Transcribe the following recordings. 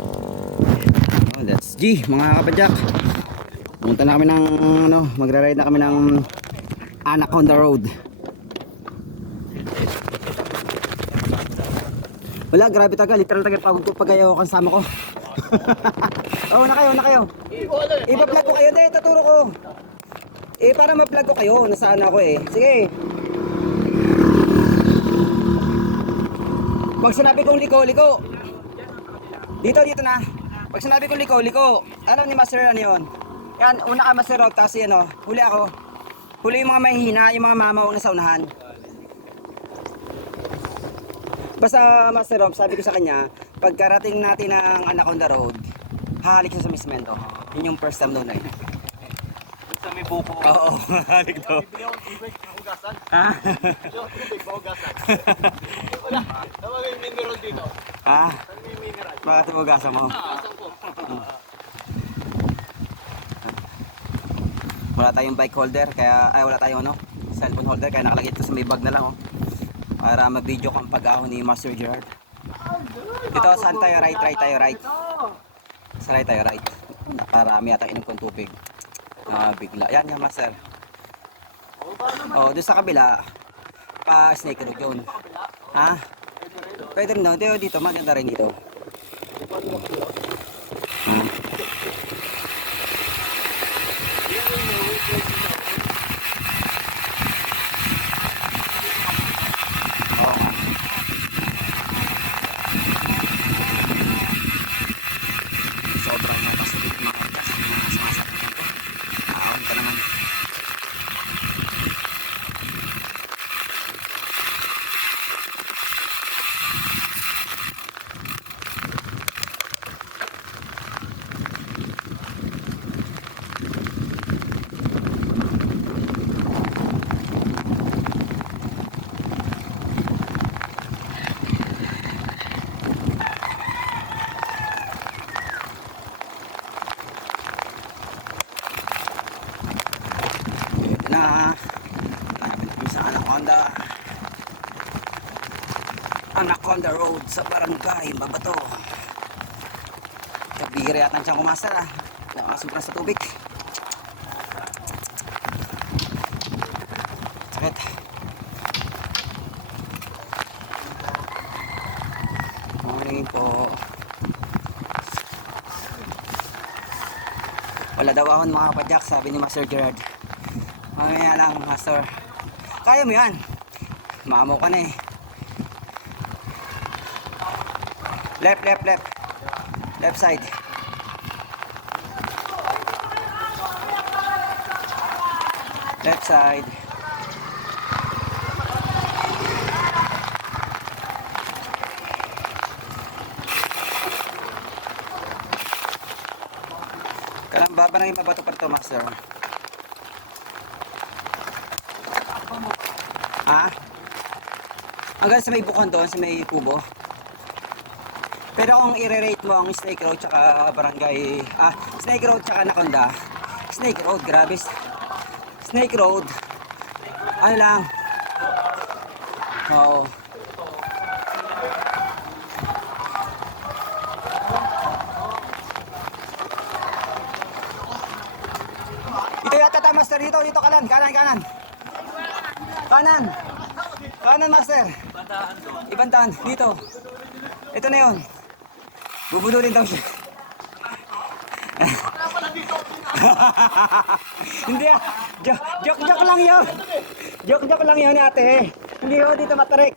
Oh, that's G mga kapadyak. Pumunta na kami ng magra-ride na kami ng Anaconda Road. Wala, grabe taga, literal taga pagod ko pag ayaw kasama ko. Oh, na kayo. Ipa-vlog ko kayo, tuturo ko. Para ma-vlog ko kayo, nasaan ako eh. Sige. Pag sinabi kong liko. Dito na. Pag sinabi kong liko. Alam ni Master ano yun? Yan, una ka Master Rob, tapos yan o. Huli ako. Huli yung mga mahihina, yung mga mamaw na sa unahan. Basta Master Rob, sabi ko sa kanya, pagkarating natin ng Anaconda Road, hahalik siya sa Mismento. Yun yung first time doon eh. Sa may buko. Oo, halik to. Ha? Wala. Tama yung mineral dito. Ha? Saan may mineral? Bakit tumugasan mo? Asan ko? Wala tayong bike holder, kaya wala tayong cellphone holder, kaya nakalagay ito sa may bag na lang para ma-video kang pag-ahon ni Master Gerard. Dito saan tayo? Right tayo, right. Sa right tayo, right. Nakarami yata inom kong tubig. Bigla. Yan, Master. Oh, doon sa kabila, pa Snake Road yun. Ha? Pwede rin daw. Dito, maganda rin dito. Sobrang nakasabit mga kasi sumasakit ko. Ahon ka naman. Na sa Anaconda Road sa Barangay Mabato. Kabira yata siyang kumasar nakasubra sa tubig. Sakit. Morning po. Wala daw ahon mga kapadyak, sabi ni Master Gerard. Mamaya lang, Master. Kaya mo yan. Mamaw ka na eh. Left. Left side. Left side. Kalamba ba nang mabato pa ito, Master? Ha? Hanggang sa may bukan doon, sa may kubo. Pero kung i-rate mo ang Snake Road tsaka Barangay, Snake Road tsaka Anaconda, Snake Road, grabe. Snake Road, ano lang, oo. Ito yata tayo, Master, dito kanan. Kanan, Master. Ibantaan, dito. Ito na yun. Bubudulin daw siya. Hindi joke lang yun. Joke lang yun ni ate. Hindi yun, dito matarik.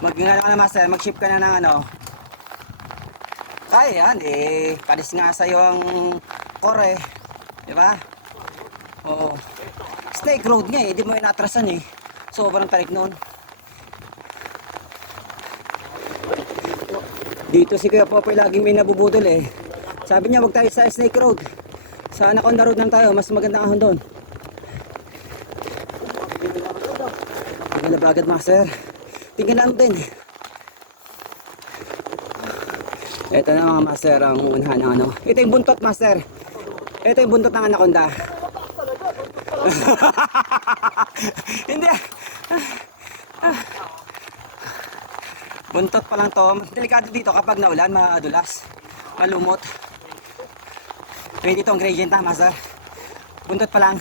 Mag-ano ka na, Master, mag-ship ka na ng Kaya yan, kalis nga sa'yo ang core eh. Diba? Oo. Snake Road nga di mo inatrasan eh. Sobrang tarik noon. Dito si Kuya Popoy laging may nabubudol eh. Sabi niya wag tayo sa Snake Road. Sa Anaconda Road lang tayo, mas magandang ahon doon. Maganda ba agad, Master? Tingnan lang din. Ito na mga Master ang unahan ng Ito yung buntot, Master. Ito yung buntot ng Anaconda. Hindi. Buntot pa lang to. Delikado dito kapag naulan, madulas, malumot. Pwede itong gradient na, master. Buntot pa lang.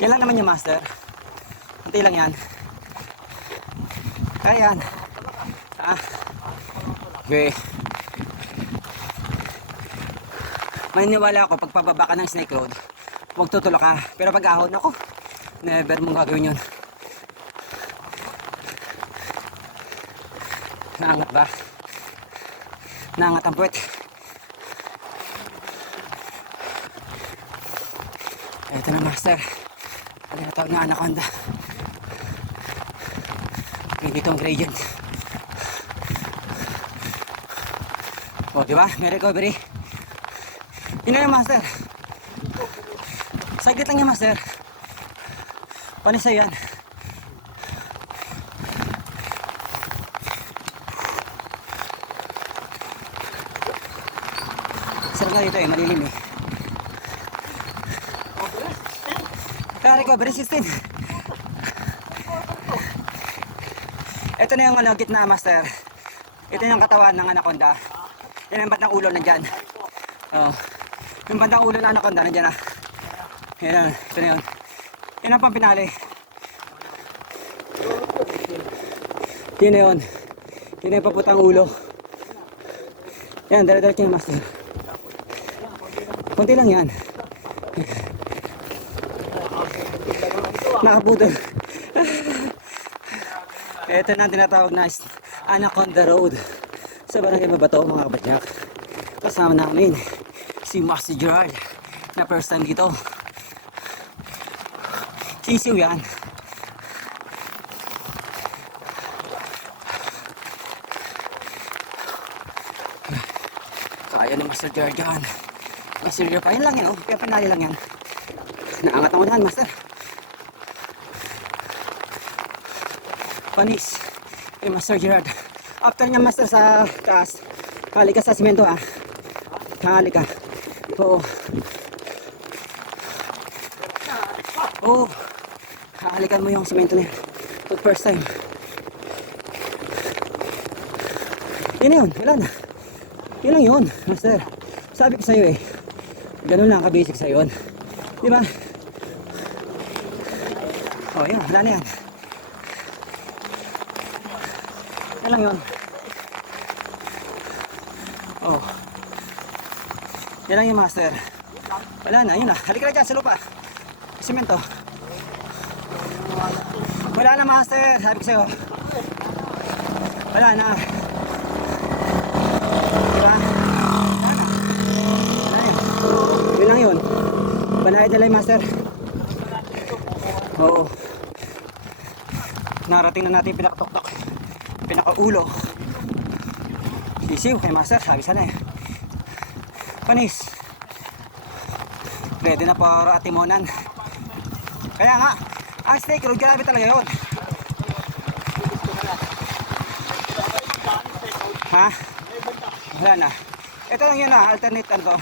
Yan lang naman yung master. Kunti lang yan. Kaya yan. Okay. Maniniwala ako pag pababa ka ng Snake Road, huwag tutulak ka. Pero pag ahon ako, never mong gagawin yun. Naangat ba? Naangat ang puwet. Ito na master. Ano na tawag na anaconda. May dito ang gradient. O diba? May recovery. Yun na yung master. Saglit lang yung master. Paano sa'yo yan? Sarap na dito eh, malilim eh. Recovery system. Ito na yung gitna master. Ito yung katawan ng anaconda. Yan ang bandang ulo nandyan. Oh. Yung bandang ulo ng anaconda nandyan na. Yan, ito na yun. Yan ang pampinali. Yun na yun. Yun na yung paputang ulo. Yan, dala-dala yung master. Kunti lang yan. Nakaputol. Ito na ang tinatawag na Anaconda Road sa Barangay Mabato, mga kabatyak. Kasama namin si Master Gerald na first time dito. Sisiw yan. Kaya ni Master Gerald yan. Master Gerald pa, yun lang yan, oh. Kaya panali lang yan. Naangat ang unahan, Master. Panis kay Master Gerald. After niya master sa taas, halika sa simento ha. Halika. Oo. Oo. Halikan mo yung simento na yan. For first time. Yun na yun. Wala na. Yun lang yun, master. Sabi ko sa'yo eh. Ganun lang ka-basic sa'yo yun. Diba? Oh, yun. Wala na yan. Yan lang yun. Oh. Yan lang yung master. Wala na, yun na. Halika na dyan sa lupa. Simento. Wala na master. Sabi ko sa'yo. Wala na. Diba? Wala na. Wala na. Yun lang yun. Banayad na lang master. Oo. Narating na natin yung pinakatok-tok. Pinakaulo. Sisiw kay master, sabi sana eh. Panis. Pwede na para atimonan. Kaya nga, ang Snake Road, grabe talaga yun. Ha? Wala na. Ito lang yun na, alternate ano to.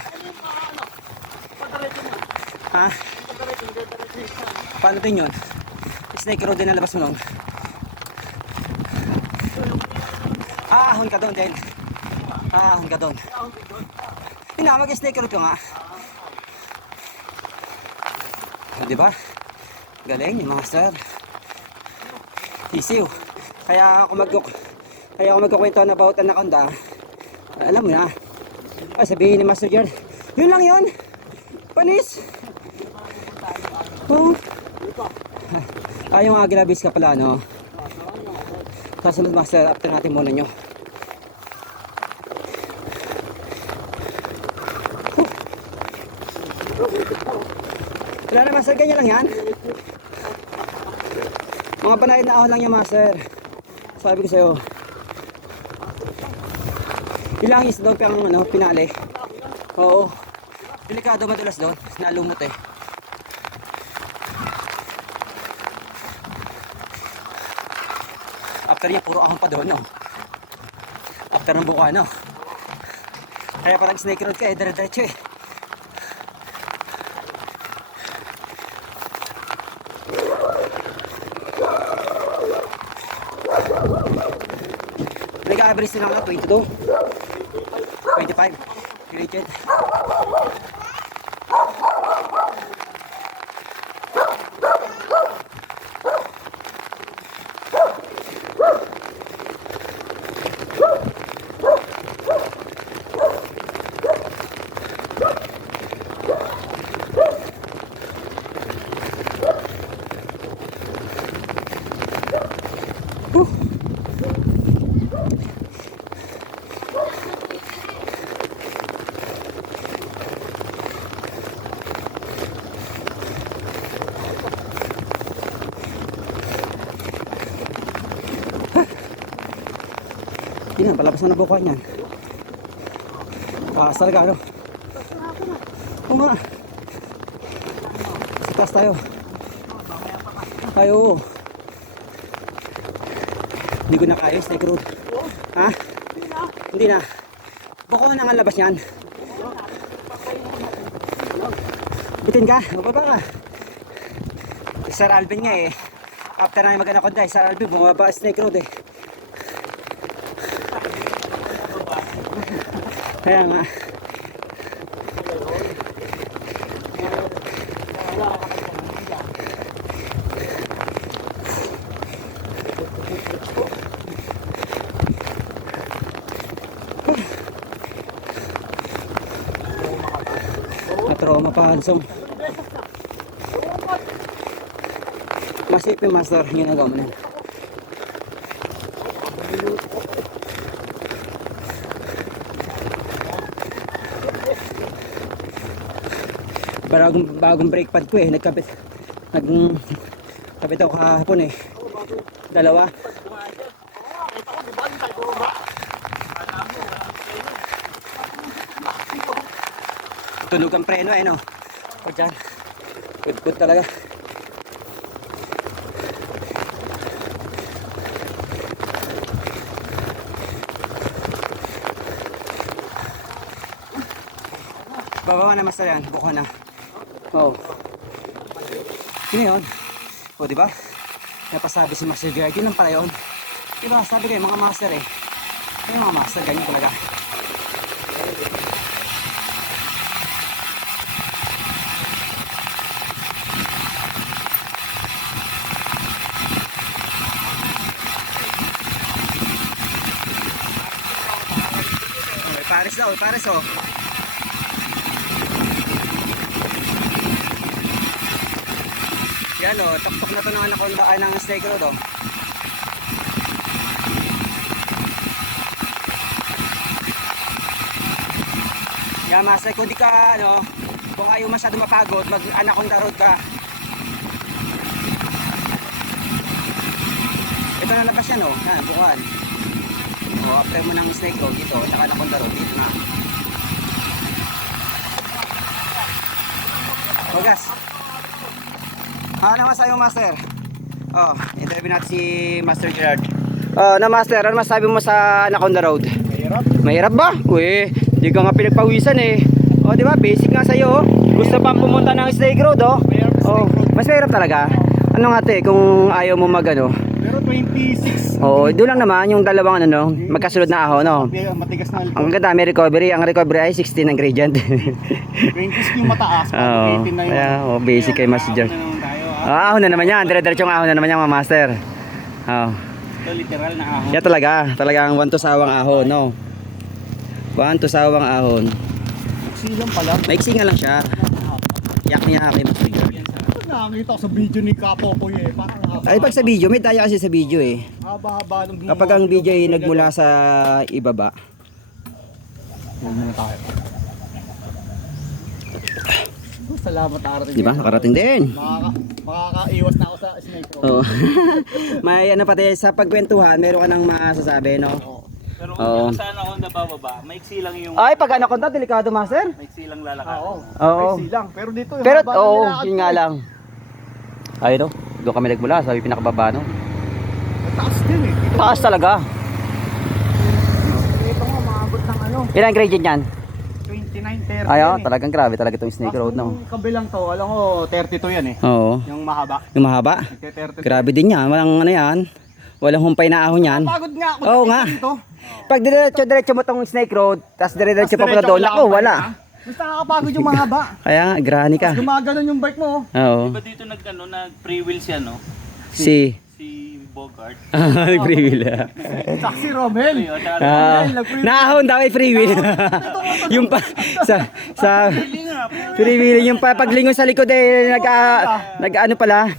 Ha? Paano din yun? Snake Road din na labas mo nun. Ahon ka doon din. Ahon ka doon. Yun na, mag-snake road ko nga. Diba? Galing yung mga sir. Sisiw. Kaya ako magkukwentuhan about anaconda. Alam mo na. Sabihin ni Master Gerald, yun lang yun. Panis. Oh. Ay, yung mga ginabis ka pala, no? Kasunod master, after natin muna nyo. Wala na master, ganyan lang yan. Mga banayad na ahon lang yan master. Sabi ko sa'yo. Ilang is doon pang ano, pinali. Oo. Delikado madulas doon. Nalumot eh. After niya, puro ahon pa doon, no? After ng buka, no? Kaya parang snake road ka, dire-diretso eh. nag-average din ako 22. 25. Created. Yan, palabas na nabukuhan yan. Taas talaga, ano? Oo nga. Sa taas tayo. Tayo. Hindi ko na kaya, snake road. Ha? Hindi na. Bukuhan na nga labas yan. Bitin ka, mababa ka. Sir Alvin nga eh. After na mag-anaconda, Sir Alvin, bumaba snake road eh. Kaya nga. Na-trauma pa Hansong. Masipin master, yun ang gawin. Bagong brake pad ko eh, nagkabit ako kahapon eh, dalawa. Tunog ang preno eh no, o dyan, good talaga. Babawa na master yan, buko na. Oo. Sino yun? O diba? Napasabi si Master Gerard, yun lang pala yun. Diba? Sabi kayo mga master eh. Yung mga master, ganyan talaga. Paris daw, Paris oh. Yan o, tok-tok na to ng anaconda ay ng snake road o. Yan master, kung di ka ano, kung ayaw masyado mapagod, mag anaconda road ka. Ito na labas yan o, yan, bukuhan. O, after mo ng snake road dito, saka anaconda road, dito na. O gas. Ano masabi mo master? Oh, interview natin si Master Gerard. Oh, na master, ano masabi mo sa Anaconda Road? Mahirap. Mahirap ba? Uy, di ka nga pinagpawisan eh. Oh, di ba? Basic nga sa'yo. Oh. Gusto pang pumunta ng Snake Road, oh. Oh, mas mahirap talaga. Ano nga te, kung ayaw mo magano? Pero 26. Oh, doon lang naman yung dalawang ano, magkasunod na ahon, no. Matigas na Ang ganda, may recovery. Ang recovery ay 16 ang gradient. 20 yung mataas. Oh, 18 na yun. kaya, oh, basic kay Master Gerard. Ahon na naman yan, dire-diretsong ahon na naman yan mga master. Oh. Ito literal na ahon. Yan talagang 1 to sawang ahon, no. 1 to sawang ahon. Silang pala. Maiksi nga lang siya. Yak niya kay Master Gerard. Nakakita ko sa video ni Kapopoy eh. Parang haba. Ay pag sa video, may daya kasi sa video eh. Haba-haba nung Kapag ang video ay nagmula sa ibaba. Huwag muna tayo. Salamat nakarating. Di ba? Nakarating din. Makakaiwas na ako sa snake road. Oh. May ano pati sa pagkwentuhan, meron ka nang masasabi, no? Pero Oo. yung sana ako nabababa, maiksi lang yung Ay, pag anaconda, delikado, master. maiksi lang lalakad. Oo. Oo. Maiksi lang. Pero dito yung Pero, haba na oo, nilakad yun ko. nga lang. Ay, no? Doon kami nagmula, sabi pinakababa, no? Taas din eh. Dito, Taas talaga. dito nga maabot ng ano, Ilang grade yan? 29, 30 Ay, yan oh, eh. talagang grabe talaga itong snake road, no? Yung kabilang to, alam ko 32 yan eh. Oo. Yung mahaba. Yung mahaba. Nagte-32. Grabe din yan. Walang ano yan. Walang humpay na ahon yan. Pagod nga ako. Oo nga. Dito. Pag diretso mo tong Snake Road, tapos diretso pa pala doon, ako wala. Basta nakakapagod yung mga haba. Kaya nga, grani ka. Gumaganon yung bike mo. Oo. Diba dito nag-free wheel siya, no? Si. Si Bogart. Free wheel. Taxi Romel. Nahon daw ay free wheel. Yung pa, sa free wheel, yung pa, paglingon sa likod eh, ano pala,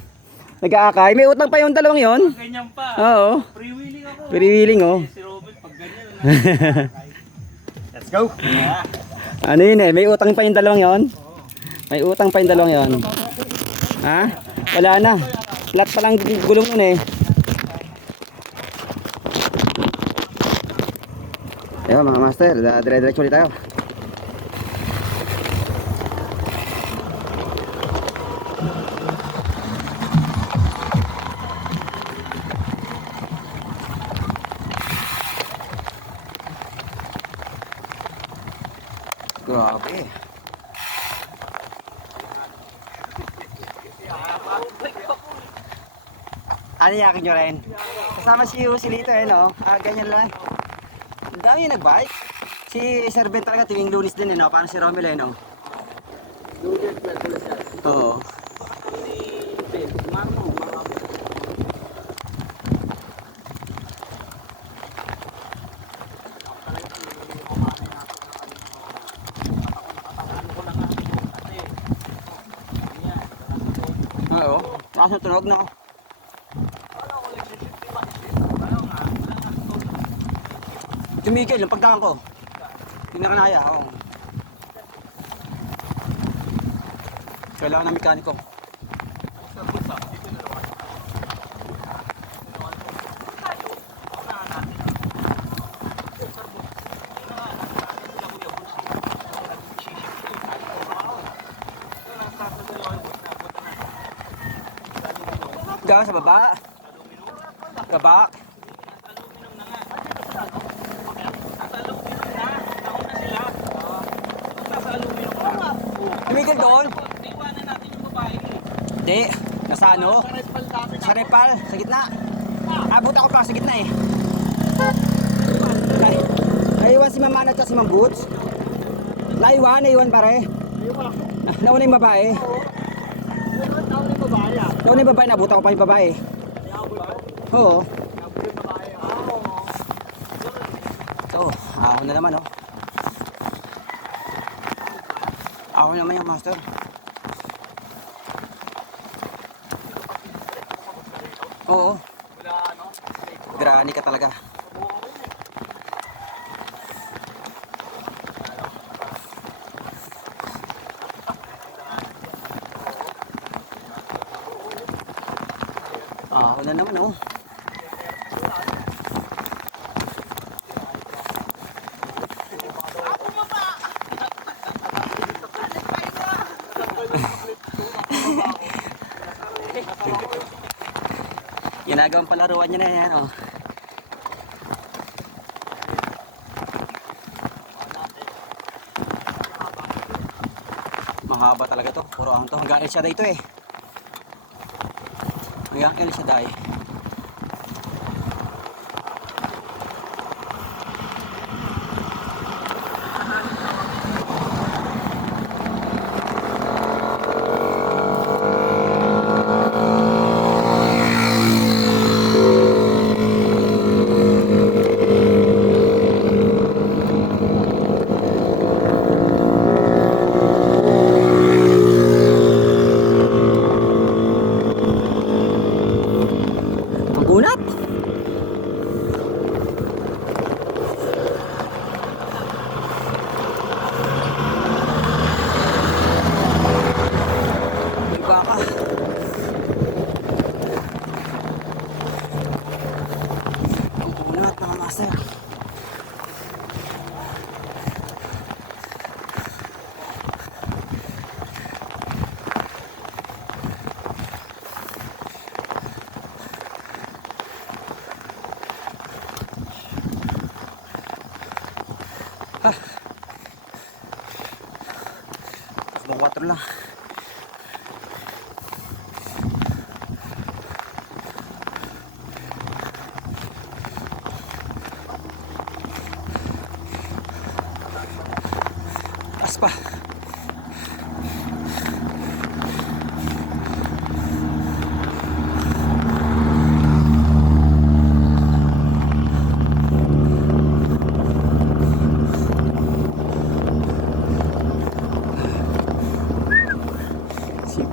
nag-aakay. May utang pa yung dalawang yon. Ganyan pa. Oo. Free wheeling ako. Free wheeling, oh. Si Robin, pag ganyan. Let's go. Ano yun eh, may utang pa yung dalawang yon. May utang pa yung dalawang yon. Ha? Wala na. Flat pa lang gulong nun eh. Ayun mga master, dire-diretso ulit tayo. Grabe. Ano yakin nyo rin? Kasama si Usilito eh no? Ganyan lang. Ang dami yung nag-bike. Si Sir Ben talaga tuwing Lunes din eh no? Parang si Romel eh no? Oo. Oo. Kaso tunog no? Tumigil yung pagdaan ko. Pinakanaya ako. Kailangan ng mekaniko. Diyan sa baba. Baba. Tumigil doon. Iwanan natin yung babae. Hindi. Nasa ano? Sa repal. Sa gitna. Abot ako pa sa gitna eh. Naiwan si Mama at si Ma'am Boots. Naiwan pare. Nauna yung babae. Nauna yung babae. Nabot ako pa yung babae. Oo. So, ahon na naman oh. Ahon naman yung master. Oo. Grani ka talaga. Ahon na naman oh. Ginagawang palaruan niya na yan oh. Mahaba talaga to, puro ang to. Hanggang El Shaddai ito eh. Hanggang El Shaddai. Magunat. May baka. Magunat mga master. Takbo 4 lang. pa.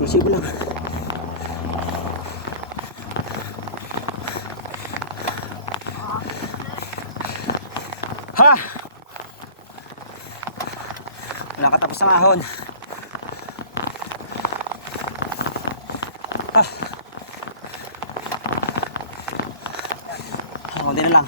Sipo lang. Ha! Wala katapos ang ahon. Ha! Kunti na lang.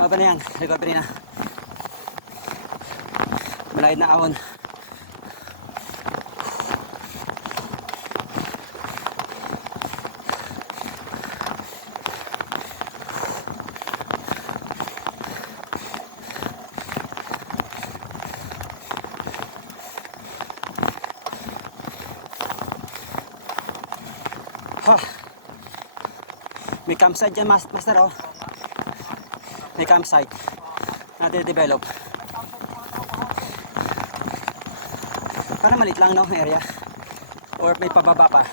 Maba na yan, recovery na. Malayad na ahon. Ha! May campsite dyan, master, oh. May campsite natin develop para malit lang, no, area, or may pababa pa.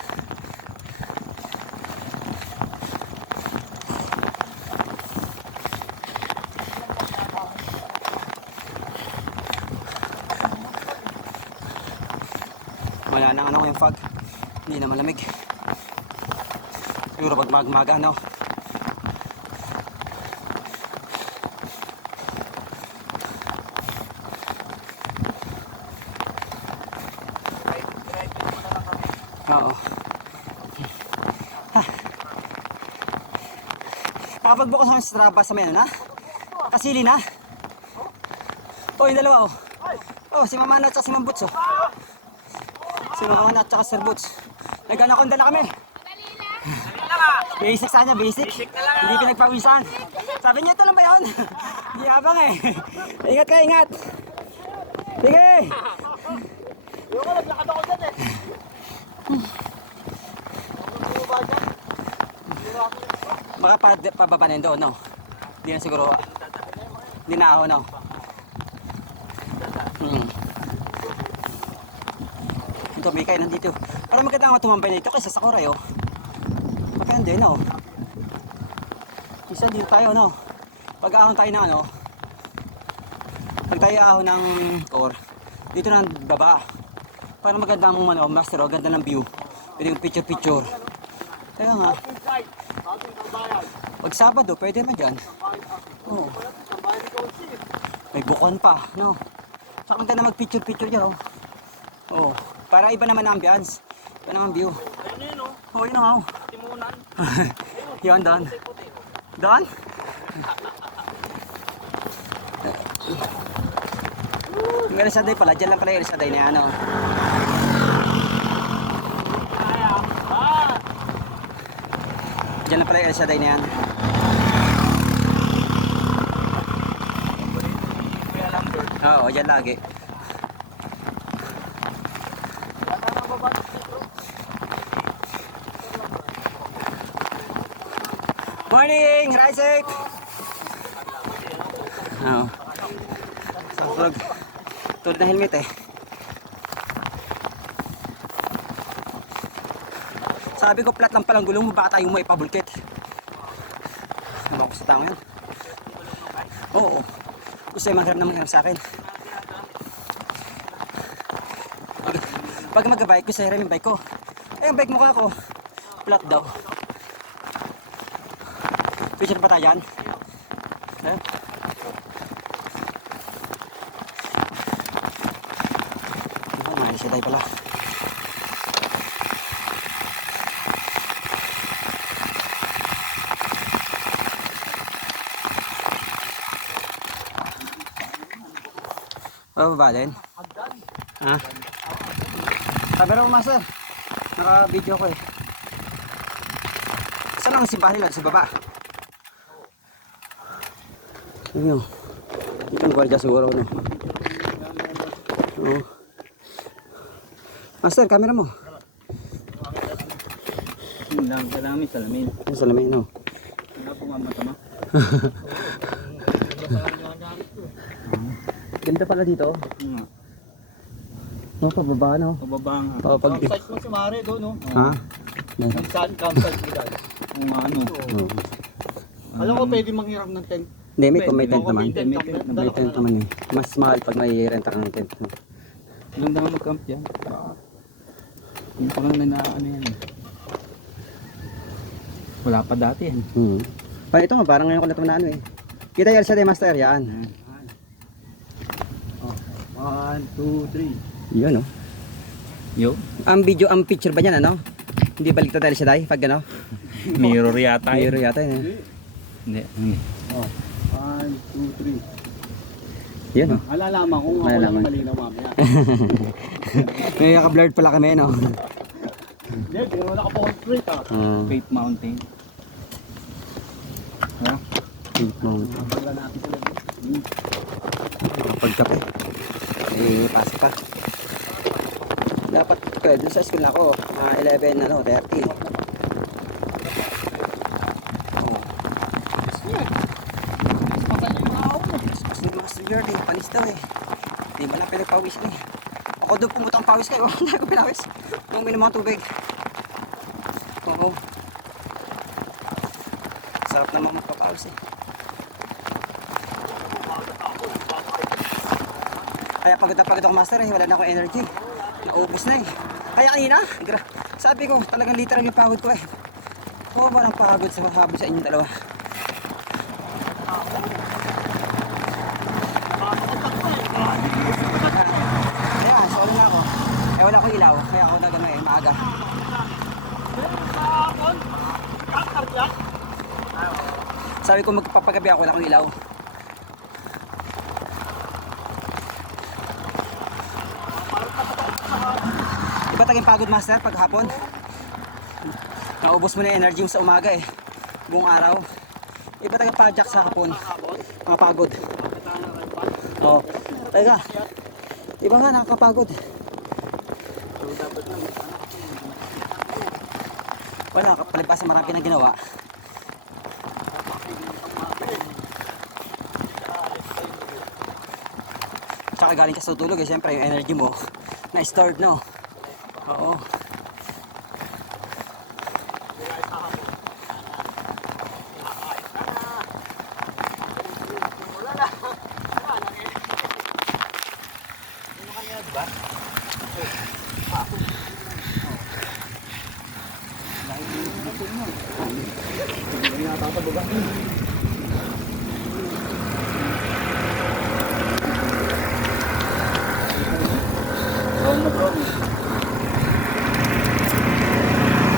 Wala nang ano yung fog, hindi na malamig siguro pag magmaga, no. Oo. Ha. Nakapagbukas ako sa Strava sa meron, ha? Kasili na. Oh, yung dalawa, oh. Oh, si Mamana at si Mambuts, oh. Si Mamana at Sir Boots. Nag-anaconda na kami. Basic sana, basic. Hindi pinagpawisan. Sabi niyo, ito lang ba yun? Hindi habang eh. Ingat ka, ingat. Sige. Yung ko, naglakad ako dyan eh. Baka pababa na yun doon, no? Hindi na siguro. Hindi na ako, no? Ito, may kain nandito. Parang maganda nga tumambay na ito kaysa sa Koray, oh. Maganda yun, no? Isa dito tayo, no? Pag-ahon tayo ng ano, pag tayo ahon ng core, dito na baba. Parang maganda ang ano, master, oh, ganda ng view. Pwede yung picture-picture. Kaya nga. Pag Sabado, pwede naman dyan. Oo. May bukuan pa, no? Saka maganda mag-picture-picture dyan, oh. Oo. Para iba naman ang ambience. Iba naman view. Ayun yun, oh. Oo, yun ako. Timunan. Yun, doon. Doon? Yung Elisaday pala, dyan lang pala yung Elisaday na ano. Dyan lang pala yung Elisaday na yan. Oo, dyan lagi. Morning! Ride safe! Oo. Sa vlog. Tulad na helmet eh. Sabi ko flat lang palang gulong mo, baka tayo mo ipabulkit. Naman ko sa tao yan. Oo. Gusto yung magharap na magharap sa akin. Pag mag-bike ko, sa harap yung bike ko. Eh, yung bike mo ka ako. Flat daw. Picture pa tayo dyan. Ayan. May siya tayo pala. Bababa din? Ha? Sabi mo, master. Naka-video ko eh. Saan lang ang simbahan nila? Sa baba? Ayun. Itong gwardiya siguro, no? Oo. Master, camera mo. Yung lang sa namin, salamin. Ay, salamin, no? Wala po nga matama. Ganda pala dito. Nga. No, pababa, no? Pababa nga. Oo, pag... Campsite mo si Mare doon, no? Ha? Ang saan campsite mo dahil? Kung ano. Oo. Alam ko pwede manghiram ng tent. Hindi, may Pwede, tent Kung naman. may tent, May tent naman. May tent naman eh. Mas mahal pag may renta ka ng tent. No? Ilang daw mag-camp yan. Yung parang ano yan. Wala pa dati yan. Pa ito nga, parang ngayon ko na ito na ano eh. Kita yung LCD Master, yan. 1, 2, 3. Yun, no? Yo. Ang video, ang picture ba niyan, ano? Hindi baliktad dahil siya pag ano? Mirror yata yun. Mayroon yata yun. Hindi. 1, 2, 3. Yun, no? Malalaman kung ako lang Malalaman. malinaw mamaya. May naka-blurred pala kami, no? Hindi, pero wala ka pa straight ah. Faith Mountain. Ha? Wala natin sila. Pagkape. Eh, pasok pa. Dapat pwede sa school na ako. 11, ano, 30. Oh. Kasi Master Jordi, panis daw eh. Di ba lang pinagpawis ko eh. Ako doon pumutang pawis kayo. Hindi ko pinawis. Nung minom mga tubig. Oo. Sarap naman magpapawis eh. Kaya pagod na pagod ako master eh. Wala na akong energy. Naubos na eh. Kaya kanina, sabi ko talagang literal yung pagod ko eh. Oo, parang pagod sa habol sa inyong dalawa. Kaya, sorry na ako. Eh wala akong ilaw, kaya ako na gano'n eh, maaga. Sabi ko magpapagabi ako, wala akong ilaw. Diba taging pagod master paghapon? Naubos mo na yung energy mo sa umaga eh. Buong araw. Iba taga pajak sa hapon. Mga pagod. Oo. Teka. Iba nga nakakapagod. Wala, palibasa marami na ginawa. Tsaka galing ka sa tutulog eh, siyempre yung energy mo na-stored no. Oo. Hindi na tatabog